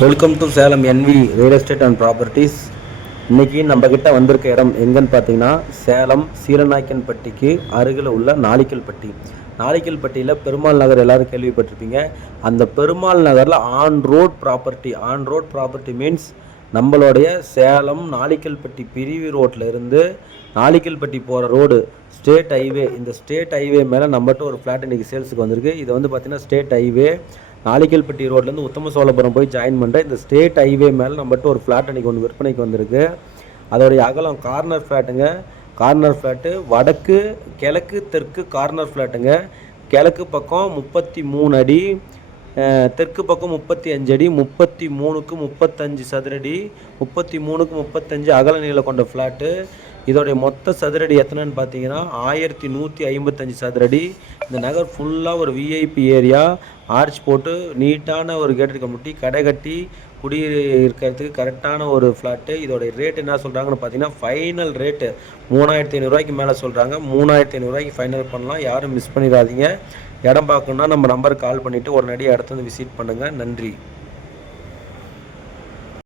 Welcome to Salem envy real estate and properties. இன்றைக்கி நம்மக்கிட்ட வந்திருக்க இடம் எங்கன்னு பார்த்தீங்கன்னா சேலம் சீலநாயக்கன்பட்டிக்கு அருகில் உள்ள நாளிக்கல்பட்டி. நாளிக்கல்பட்டியில் பெருமாள் நகர் எல்லோரும் கேள்விப்பட்டிருப்பீங்க. அந்த பெருமாள் நகரில் ஆன் ரோட் ப்ராப்பர்ட்டி மீன்ஸ் நம்மளுடைய சேலம் நாளிக்கல்பட்டி பிரிவு ரோட்டில் இருந்து நாளிக்கல்பட்டி போகிற ரோடு ஸ்டேட் ஹைவே. இந்த ஸ்டேட் ஹைவே மேலே நம்மகிட்ட ஒரு ஃப்ளாட் இன்றைக்கி சேல்ஸுக்கு வந்திருக்கு. இது வந்து பார்த்திங்கன்னா ஸ்டேட் ஹைவே நாளிக்கல்பட்டி ரோட்லேருந்து உத்தம சோழபுரம் போய் ஜாயின் பண்ணுற இந்த ஸ்டேட் ஹைவே மேலே நம்மகிட்ட ஒரு ஃப்ளாட் அன்றைக்கி ஒன்று விற்பனைக்கு வந்திருக்கு. அதோடைய அகலம் கார்னர் ஃப்ளாட்டுங்க. கார்னர் ஃப்ளாட்டு வடக்கு கிழக்கு தெற்கு கார்னர் ஃப்ளாட்டுங்க. கிழக்கு பக்கம் 33 அடி, தெற்கு பக்கம் 35 அடி, 33க்கு 35 சதுரடி, 33க்கு 35 அகல நீள கொண்ட ஃப்ளாட்டு. இதோடைய மொத்த சதுரடி எத்தனைன்னு பார்த்தீங்கன்னா 1155 சதுரடி. இந்த நகர் ஃபுல்லாக ஒரு விஐபி ஏரியா. ஆர்ச் போட்டு நீட்டான ஒரு கேட்டட் கம்யூனிட்டி, கடை கட்டி குடியிருக்கிறதுக்கு கரெக்டான ஒரு ஃப்ளாட்டு. இதோடைய ரேட் என்ன சொல்கிறாங்கன்னு பார்த்தீங்கன்னா ஃபைனல் ரேட்டு 3500 மேலே சொல்கிறாங்க. 3500 ஃபைனல் பண்ணலாம். யாரும் மிஸ் பண்ணிடாதீங்க. இடம் பார்க்கணுன்னா நம்ம நம்பருக்கு கால் பண்ணிவிட்டு உடனடியாக இடத்த வந்து விசிட் பண்ணுங்கள். நன்றி.